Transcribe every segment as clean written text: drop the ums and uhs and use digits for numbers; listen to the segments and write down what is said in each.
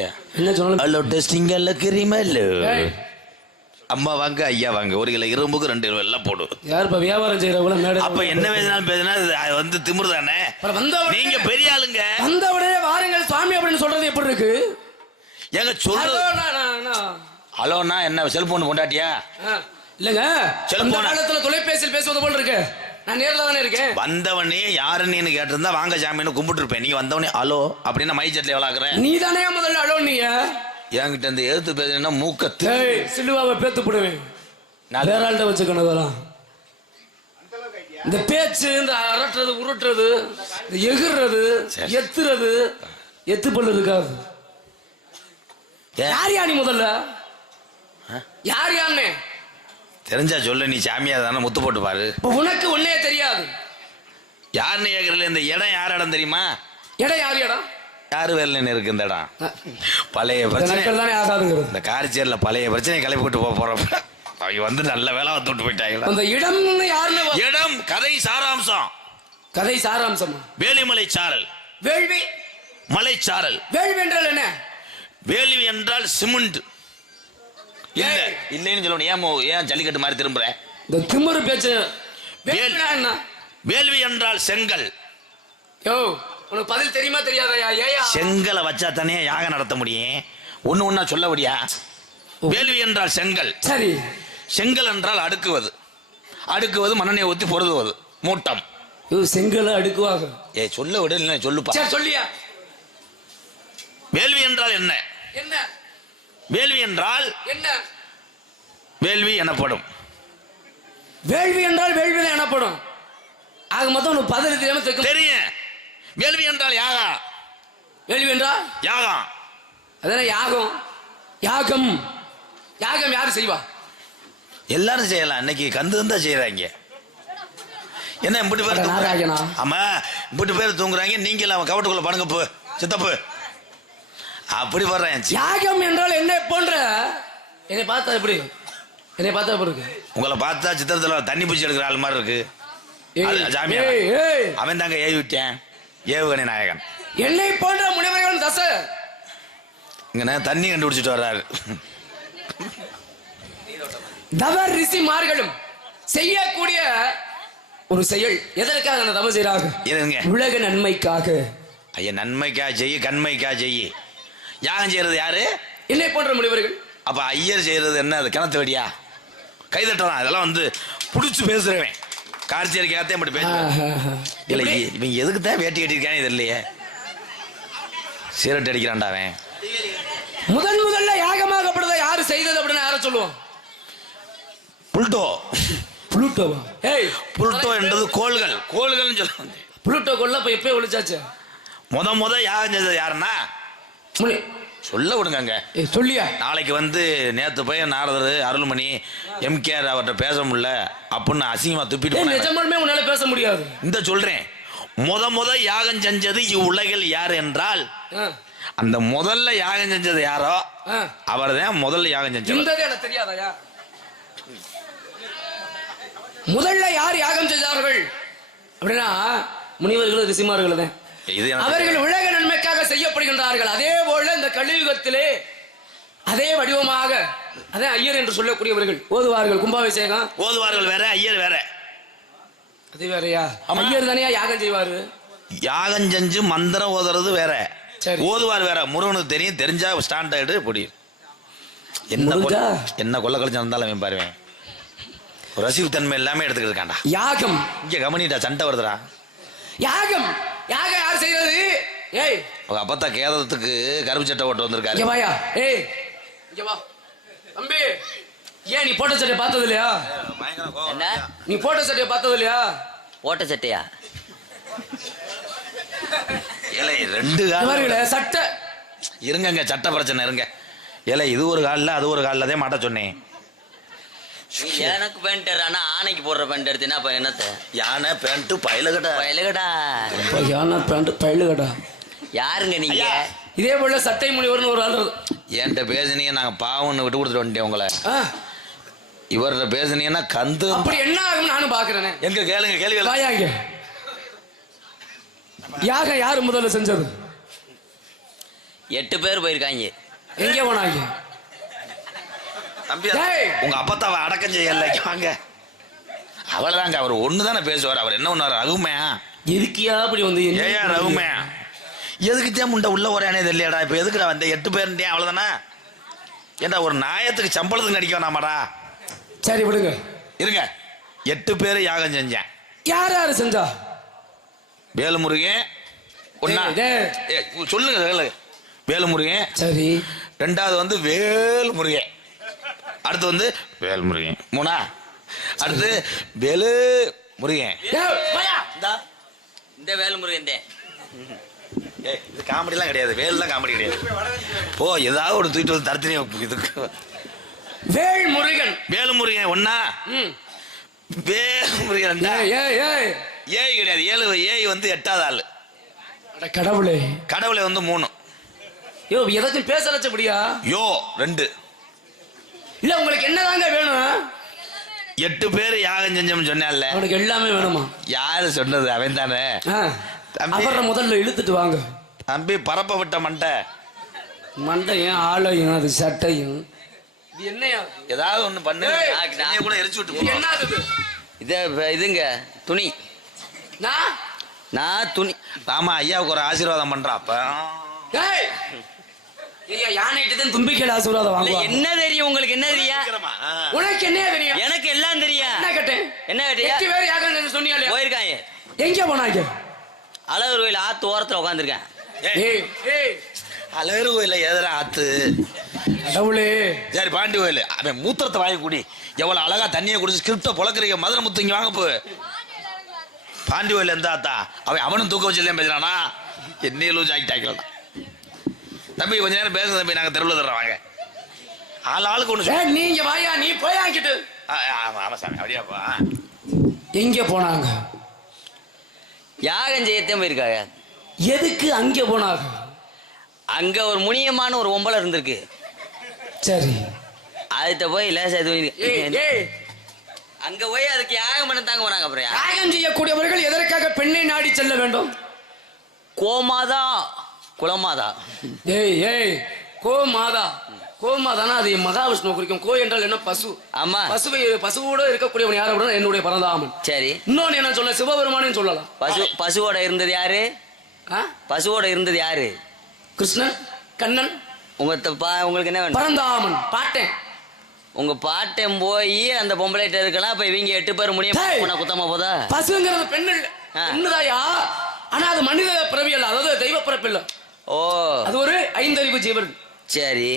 என்ன சொன்னாலும் hello testing எல்லாம் கிரீமா இல்ல அம்மா வாங்க ஐயா வாங்க 1 கிலோ இரும்புக்கு 2 கிலோ எல்லாம் போடு. யார் இப்ப வியாபாரம் செய்யறவங்கள மேடை அப்ப என்ன பேசினாலும் பேசினா அது வந்து திமிரு தானே. நீங்க பெரிய ஆளுங்க. வந்த உடனே வாருங்கள் சுவாமி அப்படின்னு சொல்றது எப்படி இருக்கு? ஏங்க சொல்லு. ஹலோனா என்ன செல்போன் கொண்டாட்டியா? இல்லங்க செல்போன் காலத்துல தொலைபேசியில் பேசுவது போல இருக்கு. நான் நேர்ல தானே இருக்கேன். வந்தவனே யாருன்னு கேட்டிருந்தா வாங்க சாமின்னு கும்பிட்டு இருப்பேன். நீ வந்தவனே ஹலோ அப்படின்னா மை செட்ல எவ்வளவு நீ தானே முதல்ல ஹலோ. நீங்க என்கிட்ட இந்த எழுத்து பேசுனா மூக்கத்து சிலுவாவை பேத்து போடுவேன். வேற ஆள்கிட்ட வச்சுக்கணும். இதெல்லாம் இந்த பேச்சு, இந்த அரட்டுறது, உருட்டுறது, இந்த எகுறது, எத்துறது, எத்து பல்லு இருக்காது. யார் யானி முதல்ல யார் யானே தெரிஞ்சா சொல்லு. நீ சாமியா தானே முத்து போட்டு பாரு. உனக்கு ஒன்னே தெரியாது. யாருன்னு கேக்குறதுல இந்த இடம் யார் இடம் தெரியுமா? இடம் யார் இடம்? யாரு வேலை இருக்கு இந்த இடம்? பழைய பிரச்சனை. இந்த காரிச்சேரியில பழைய பிரச்சனை கிளப்பி விட்டு போறோம். அவங்க வந்து நல்ல வேலை வந்து விட்டு போயிட்டாங்க. அந்த இடம் யாருன்னு இடம் கதை சாராம்சம். கதை சாராம்சம் வேலிமலை சாரல். வேள்வி மலை சாரல். வேள்வி என்றால் என்ன? வேள்வி என்றால் சிமெண்ட். இல்ல இல்லன்னு சொல்லணும். ஏன் ஜல்லிக்கட்டு மாதிரி திரும்புற? இந்த திமிரு பேச்சு. வேள்வி என்றால் செங்கல். யோ உனக்கு பதில் தெரியுமா தெரியாதயா? ஏயா செங்கலை வச்சா தானே யாகம் நடத்த முடியும். ஒண்ணு ஒண்ணா சொல்ல முடியா? வேள்வி என்றால் செங்கல். சரி. செங்கல் என்றால் அடுக்குவது. அடுக்குவது மண்ணெண்ணெய் ஊத்தி பொருதுவது மூட்டம். செங்கலை அடுக்குவாங்க. சொல்ல விட இல்லை சொல்லுப்பா. சரி சொல்லியா. வேள்வி என்றால் என்ன? என்ன வேள்வி என்றால் என்ன? வேள்வி எனப்படும். வேள்வி என்றால் வேள்விதான் எனப்படும். ஆக மொத்தம் உனக்கு பதில் தெரியாம தெரியும். வேள்வி என்றால் யாகம். வேள்வி என்றால் யாகம். அதான யாகம். யாகம் யாகம் யாரு செய்வா? எல்லாரும் செய்யலாம். இன்னைக்கு கந்து தான் செய்யறாங்க. என்ன இப்படி பேர்? ஆமா இப்படி பேர் தூங்குறாங்க. நீங்க கவட்டுக்குள்ள பாருங்க போ சித்தப்பு அப்படி வர்றேன். யாகம் என்றால் என்ன போன்ற என்னை பார்த்தா எப்படி? என்னை பார்த்தா எப்படி இருக்கு? உங்களை பார்த்தா சித்திரத்துல தண்ணி பூச்சி எடுக்கிற ஆள் மாதிரி இருக்கு. அவன் தாங்க ஏவி விட்டேன். ஏவுகணை நாயகன். என்னை போன்ற முனைவர்கள் தசை இங்க தண்ணி கண்டுபிடிச்சிட்டு வர்றாரு. தவர் ரிஷிமார்களும் செய்யக்கூடிய ஒரு செயல் எதற்காக அந்த தவம் செய்யறாங்க? உலக நன்மைக்காக. ஐயா நன்மைக்கா செய்ய கண்மைக்கா செய்ய. யாகம் செய்யறது யாரு? என்னை போன்ற முனிவர்கள். அப்ப ஐயர் செய்யறது என்ன? அது கிணத்து வெடியா? கைதட்டலாம். அதெல்லாம் வந்து புடிச்சு பேசுறவன். கார்த்தியரிக்காத்தே அப்படி பேசுறேன். இல்ல இவங்க எதுக்கு தான் வேட்டி கட்டிருக்கானே இது இல்லையே. சீரட் அடிக்கிறான்டா அவன். முதல்ல யாகமாகப்படுறத யாரு செய்தது அப்படின்னு யார சொல்லுவோம்? புளுட்டோ. புளுட்டோவா? ஏய் புளுட்டோ என்றது கோள்கள். கோள்கள்னு சொல்லுவாங்க. புளுட்டோ கொல்ல இப்ப எப்பயே ஒளிச்சாச்சு. முத யாகம் செய்தது யாருன்னா சொல்ல விடுங்க. சொல்லியா? நாளைக்கு வந்து நேத்து போய் நாரதர் அருள்மணி எம்கேஆர் அவர்கிட்ட பேச முடியல அப்படின்னு அசிங்கமா துப்பிட்டு நிஜமாலுமே உன்னால பேச முடியாது. இந்த சொல்றேன். முத யாகம் செஞ்சது இவ்வுலகில் யார் என்றால் அந்த முதல்ல யாகம் செஞ்சது யாரோ அவர் தான் முதல்ல யாகம் செஞ்சது. எனக்கு தெரியாதா? முதல்ல யார் யாகம் செஞ்சார்கள் அப்படின்னா முனிவர்கள் ரிஷிமார்கள் தான். அவர்கள் உலக நன்மைக்காக செய்யப்படுகின்றார்கள். அதே போல இந்த கலியுகத்திலே அதே வடிவமாக அதே ஐயர் என்று சொல்லக்கூடியவர்கள் ஓதுவார்கள். கும்பாபிஷேகம் ஓதுவார்கள் வேற, ஐயர் வேற. அது வேறையா? ஐயர் தானே யாகம் செய்வாரு. யாகம் செஞ்சு மந்திரம் ஓதுறது வேற, ஓதுவார் வேற. முருகனுக்கு தெரியும். தெரிஞ்சா ஸ்டாண்ட் ஆயிடு இப்படி என்ன கொள்ள கழிச்சு இருந்தாலும் பாருவேன். ரசிவு தன்மை எல்லாமே எடுத்துக்கிட்டு இருக்காண்டா. யாகம் இங்க கவனிட்டா சண்டை வருதுடா. யாகம் யாகம் யார் செய்யறது? ஏய் உங்க அப்பத்தா கேதத்துக்கு கருப்பு சட்டை போட்டு வந்திருக்காரு. இங்க வாயா. ஏய் இங்க வா தம்பி. ஏன் நீ போட்ட சட்டையை பார்த்தது இல்லையா? என்ன நீ போட்ட சட்டையை பார்த்தது இல்லையா? போட்ட சட்டையா? ஏலே ரெண்டு கால சட்டை இருங்க. சட்டை பிரச்சனை இருங்க. ஏலே இது ஒரு காலில் அது ஒரு காலில் தான் மாட்ட சொன்னேன். எனக்கு பேண்ட் ஆனா ஆனைக்கு போடுற பேண்ட் எடுத்தீங்கன்னா அப்ப என்னத்த? யானை பேண்ட் பயலுகடா. யானை பேண்ட் பயலுகடா. யாருங்க நீங்க? இதே போல சட்டை முனிவர்னு ஒரு ஆள் என்கிட்ட பேசுனீங்க. நாங்க பாவம்னு விட்டு கொடுத்துட்டு வந்துட்டேன் உங்களை. இவர்கிட்ட பேசுனீங்கன்னா கந்து அப்படி என்ன ஆகும் நானும் பாக்குறேன். எங்க கேளுங்க கேள்வி. யாகம் யாரு முதல்ல செஞ்சது? 8 பேர் போயிருக்காங்க. எங்க போனாங்க? தம்பி டேய். உங்க அப்பத்தாவை அடக்கம் செய்யல வாங்க. அவர்தாங்க அவர் ஒண்ணுதானே பேசுவார். அவர் என்ன ஒண்ணு ரகுமையா எதுக்கியா அப்படி வந்து ஏயா ரகுமையா எதுக்குத்தே முண்டை உள்ள ஒரேனே தெரியலடா. இப்ப எதுக்குடா வந்த 8 பேருந்தே அவ்வளவுதானே. ஏண்டா ஒரு நாயத்துக்கு சம்பளத்துக்கு நடிக்க வேணாமாடா. சரி விடுங்க. இருங்க 8 பேர் யாகம் செஞ்சேன். யார் யாரு செஞ்சா? வேலுமுருகன் ஒன்னா சொல்லுங்க. வேலுமுருகன் சரி. ரெண்டாவது வந்து வேலுமுருகன். அடுத்து வந்து வேலுமுருகன். மூணா அடுத்து வேலு முருகன். இந்த வேலுமுருகன் இது காமெடிலாம் கிடையாது. வேலுலாம் காமெடி கிடையாது. ஓ ஏதாவது ஒரு தூக்கிட்டு வந்து தரத்தினே இதுக்கு வேல்முருகன். வேலுமுருகன் ஒன்னா வேலுமுருகன் ஏய் கிடையாது. ஏய் வந்து 8வது ஆளு. கடவுளே கடவுளை வந்து 3. யோ ஏதாச்சும் பேச வச்சபடியா? யோ 2. இல்ல உங்களுக்கு என்னதாங்க வேணும்? 8 பேர் யாகம் செஞ்சோம்னு சொன்னால அவனுக்கு எல்லாமே வேணுமா? யாரு சொன்னது? அவன் தானே. அவரை முதல்ல இழுத்துட்டு வாங்க. தம்பி பரப்ப விட்ட மண்டையும் ஆளையும் அது சட்டையும் இது என்னையா? ஏதாவது ஒண்ணு பண்ணு. நான் கூட எரிச்சு விட்டு என்னது இதுங்க துணி. நான் துணி. ஆமா ஐயாவுக்கு ஒரு ஆசீர்வாதம் பண்றா. அப்ப யானைகிட்ட தும்பிக்கையில ஆசீர்வாதம் வாங்க. என்ன தெரியும் உங்களுக்கு? என்ன தெரியும்? உனக்கு என்ன தெரியும்? எனக்கு எல்லாம் தெரியும். என்ன கேட்டேன்? என்ன கேட்டியா? 8 பேர் யாகம் சொன்னீங்க. போயிருக்காங்க. எங்க போனாங்க? அழகர் கோயில் ஆத்து ஓரத்துல உட்காந்துருக்கேன். அழகர் கோயில எதிர ஆத்து. கடவுளே. சரி பாண்டி கோயில் அவன் மூத்திரத்தை வாங்கி கூடி எவ்வளவு அழகா தண்ணியை குடிச்சு ஸ்கிரிப்ட பொழக்கிறீங்க. மதுரை முத்து இங்க வாங்க போ. பாண்டி கோயில் எந்த ஆத்தா? அவனும் தூக்க வச்சு பேசுறானா? என்ன லூஸ் ஆகிட்டாங்களா? தம்பி கொஞ்ச நேரம் பேசுங்க தம்பி. நாங்க தெருவில் தர்றோம் வாங்க. ஆளுக்கு ஒண்ணு. நீங்க வாயா நீ போயாக்கிட்டு. ஆமா சாமி அப்படியாப்பா. எங்க போனாங்க? யாகம் செய்யத்தான் போயிருக்காங்க. எதுக்கு அங்க போனாங்க? அங்க ஒரு முனியமான ஒரு ஒம்பளை இருந்திருக்கு. சரி. அதுகிட்ட போய் லேசா அங்க போய் அதுக்கு யாகம் பண்ண தாங்க போனாங்க. அப்புறம் யாகம் செய்யக்கூடியவர்கள் எதற்காக பெண்ணை நாடி செல்ல வேண்டும்? கோமாதா குலமாதா. கோமாதா. கோமாதானா அது மகாவிஷ்ணு குறிக்கும். கோ என்றால் என்ன? பசு. ஆமா. பசுவோட இருக்கக்கூடியவன் யாரை விட என்னுடைய பரந்தாமன். சரி. இன்னொன்னு என்ன சொல்ல? சிவபெருமானு சொல்லலாம். பசுவோட இருந்தது யாரு? பசுவோட இருந்தது யாரு? கிருஷ்ணன் கண்ணன். உங்களுக்கு என்ன வேணும்? பரந்தாமன் பாட்டேன். உங்க பாட்டன் போய் அந்த பொம்பளைட்ட இருக்கலாம். இப்ப இவங்க 8 பேர் முடியும் குத்தமா போதா? பசுங்கிறது பெண்ணு பெண்ணுதாயா. ஆனா அது மனித பிறவி அல்ல. அதாவது தெய்வ பிறப்பு இல்ல. ஓ அது ஒரு 5 அறிவு ஜீவன். சரி.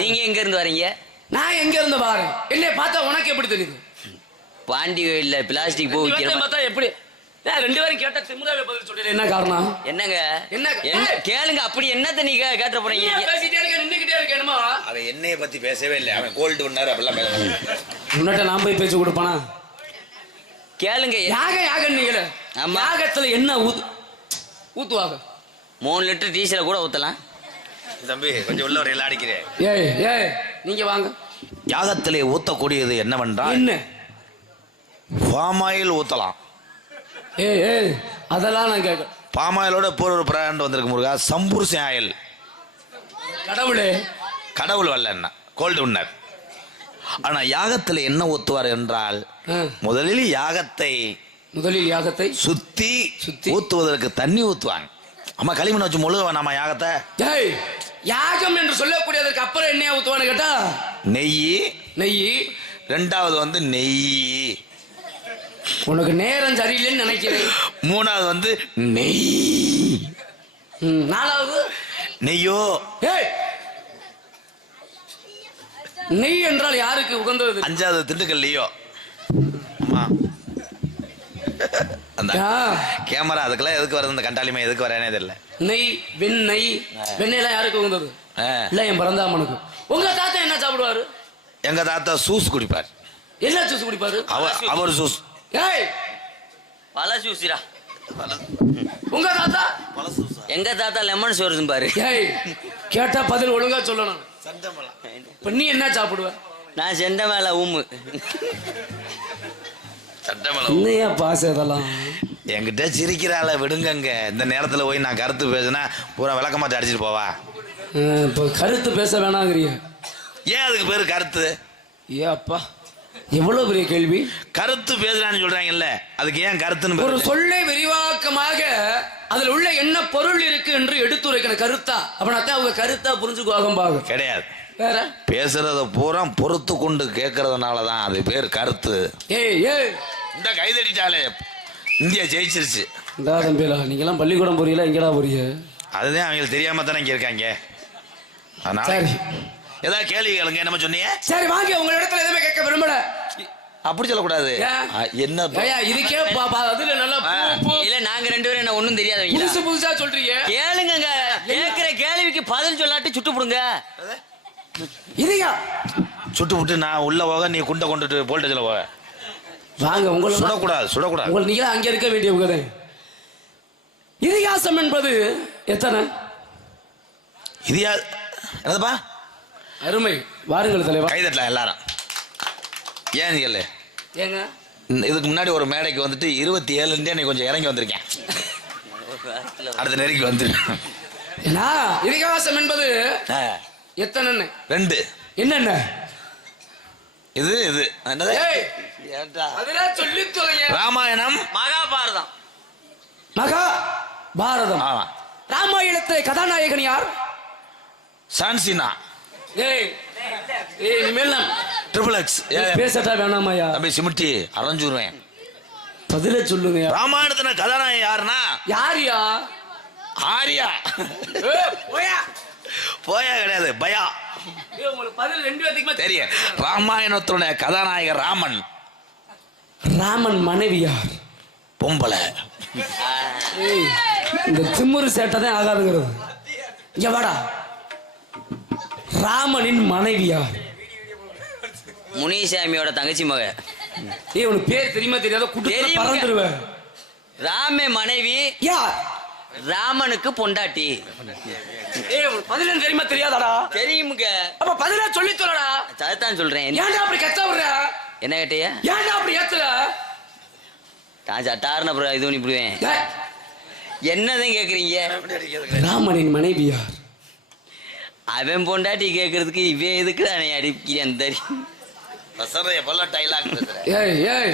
நீங்க எங்க இருந்து வரீங்க? நான் எங்க இருந்து வரேன்? என்னைய பார்த்தா உனக்கு எப்படி தெரியுது? பாண்டி கோயில்ல பிளாஸ்டிக் பூ விக்கிறேன் பார்த்தா எப்படி? 2 பேரும் கேட்ட திமுறாவே பதில் சொல்றீங்க. என்ன காரணம்? என்னங்க என்ன கேளுங்க. அப்படி என்னத்த நீங்க கேட்ட போறீங்க? பேசிட்டே இருக்க நின்னுக்கிட்டே இருக்க என்னமா? அவன் என்னைய பத்தி பேசவே இல்லை. அவன் கோல்டு ஒன்னாரு அப்படிலாம் பேச. முன்னாடி நான் போய் பேசி கொடுப்பானா? கேளுங்க. யாகம் நீங்கள யாகத்துல என்ன ஊத்துவாங்க? 3 லிட்டர் டீசல் கூட ஊத்தலாம். தம்பி கொஞ்சம் உள்ள வரையில அடிக்கிறேன். நீங்க வாங்க. யாகத்திலே ஊத்தக்கூடியது என்னவென்றால் என்ன? பாமாயில் ஊத்தலாம். அதெல்லாம் நான் கேட்க. பாமாயிலோட இப்போ ஒரு பிராண்ட் வந்திருக்கு முருகா. சம்பூர்சி ஆயில். கடவுளே. கடவுள் வரல என்ன கோல்டு உன்னர். ஆனா யாகத்துல என்ன ஊத்துவார் என்றால் முதலில் யாகத்தை சுத்தி ஊத்துவதற்கு தண்ணி ஊத்துவாங்க. அம்மா களிமண் வச்சு முழுக வேணாமா யாகத்தை? யாகம் என்று சொல்லக்கூடியதற்கு அப்புறம் என்ன ஊத்துவான்னு கேட்டா நெய். ரெண்டாவது வந்து நெய். உனக்கு நேரம் சரியில்லைன்னு நினைக்கிறேன். 3வது வந்து நெய். 4வது நெய்யோ. நெய் என்றால் யாருக்கு உகந்தது? 5வது திண்டுக்கல்லையோ. அந்த கேமரா அதுக்கெல்லாம் எதுக்கு வருது? அந்த கண்டாலிமை எதுக்கு வரேனே தெரியல. நெய் வெண்ணெய் யாருக்கு உகந்தது? இல்ல என் பரந்தாமனுக்கு. உங்க தாத்தா என்ன சாப்பிடுவாரு? எங்க தாத்தா ஜூஸ் குடிப்பார். என்ன ஜூஸ் குடிப்பாரு? அவர் ஜூஸ். பல ஜூஸ்ரா. உங்க தாத்தா? எங்க தாத்தா லெமன் சோறு பாரு. கேட்டா பதில் ஒழுங்கா சொல்லணும். இப்ப நீ என்ன சாப்பிடுவ? நான் செண்ட மேல ஊமு. என்கிட்ட சிரிக்கிறாள விடுங்க. இந்த நேரத்துல போய் நான் கருத்து பேசினா பூரா விளக்கமாத்த அடிச்சிட்டு போவா. இப்போ கருத்து பேச வேணாங்கிறிய? ஏன் அதுக்கு பேரு கருத்து? ஏ அப்பா, எவ்வளவு பெரிய கேள்வி. கருத்து பேசுறான்னு சொல்றாங்கல்ல, அதுக்கு ஏன் கருத்துன்னு ஒரு பேரு? சொல்லை விரிவாக்கமாக அதுல உள்ள என்ன பொருள் இருக்கு என்று எடுத்துரைக்கணும் கருத்தா. அப்படின்னா அவங்க கருத்தா புரிஞ்சுக்குவாங்க. கிடையாது. வேற பேசுறத பூரா பொறுத்து கொண்டு கேட்கறதுனாலதான் அது பேர் கருத்து. ஏய் ஏய், இந்த கைதடிட்டாலே இந்தியா ஜெயிச்சிருச்சு. இந்த தம்பிலா, நீங்க எல்லாம் பள்ளிக்கூடம் போறீங்களா, எங்கடா போறீங்க? அதுதான் அவங்களுக்கு தெரியாம தானே இங்க இருக்காங்க. அதனால சரி, ஏதாவது கேள்வி கேளுங்க. என்ன சொன்னீங்க? சரி வாங்க, உங்க இடத்துல எதுவுமே கேட்க விரும்பல. அப்படி சொல்லக்கூடாது. ஏன்? என்ன ஐயா, இதுக்கே அதுல நல்லா இல்ல நாங்க 2 பேரும் என்ன ஒண்ணும் தெரியாதவங்க. புதுசு புதுசா சொல்றீங்க. கேளுங்க, கேக்குற கேள்விக்கு பதில் சொல்லாட்டி சுட்டு போடுங்க. இதுயா சுட்டு விட்டு நான் உள்ள போக, நீ குண்டை கொண்டுட்டு போல்டேஜ்ல போக. வாங்க, உங்களை சுடக்கூடாது, சுடக்கூடாது. உங்களை நீங்க அங்க இருக்க வேண்டியவங்க. இதிகாசம் என்பது எத்தனை? இதியா என்னதுப்பா? அருமை. வாருங்கள் தலைவா. கைதட்டலாம் எல்லாரும். ஏன் கேளு. ஏங்க இதுக்கு முன்னாடி ஒரு மேடைக்கு வந்துட்டு 27 நீ கொஞ்சம் இறங்கி வந்திருக்கேன். அடுத்த நெருக்கி வந்துருக்கேன். ஏன்னா இதிகாசம் என்பது எத்தனை? 2. என்னென்ன? இது இது என்னது? அதெல்லாம் சொல்லி தொலைங்க. ராமாயணம், மகாபாரதம். மகாபாரதம். ஆமா. ராமாயணத்தை கதாநாயகன் யார்? சான்சினா. ஏய் ஏய், இனிமேல் நான் ட்ரிபிள் எக்ஸ் பேசட்டா வேணாமாயா? அப்படி சிமிட்டி அரைஞ்சுருவேன். பதில சொல்லுங்க. ராமாயணத்துல கதாநாயகன் யாருன்னா யாரியா? ஆரியா. போயா போயா கிடையாது, பயா. உங்களுக்கு பதில் 2 பேத்துக்குமே தெரியும். ராமாயணத்துடைய கதாநாயகர் ராமன். ராமன் மனைவி யார்? பொம்பளை. ஏய், இந்த திமுரு சேட்டை தான் ஆகாதுங்கிறது. இங்க வாடா. ராமனின் மனைவி யார்? முனிசாமியோட தங்கச்சி மக. ஏய், உனக்கு பேர் தெரியுமா தெரியாத? குட்டி பறந்துருவேன். ராமே மனைவி யார்? ராமனுக்கு பொண்டாட்டி. ஏய், உனக்கு பதில் தெரியுமா தெரியாதாடா? தெரியுமுங்க. அப்ப பதிலா சொல்லி சொல்லடா. அதான் சொல்றேன். ஏன்டா அப்படி கத்த விடுற? என்ன கேட்டியா? ஏன்டா அப்படி ஏத்துற? நான் சட்டாருன்னு அப்புறம் இது பண்ணி விடுவேன். என்னதான் கேக்குறீங்க? ராமனின் மனைவி யார்? அவன் பொண்டாட்டி கேக்குறதுக்கு இவன் எதுக்கு தானே அடிக்கிறேன் தெரியும். டைலாக். ஏய் ஏய்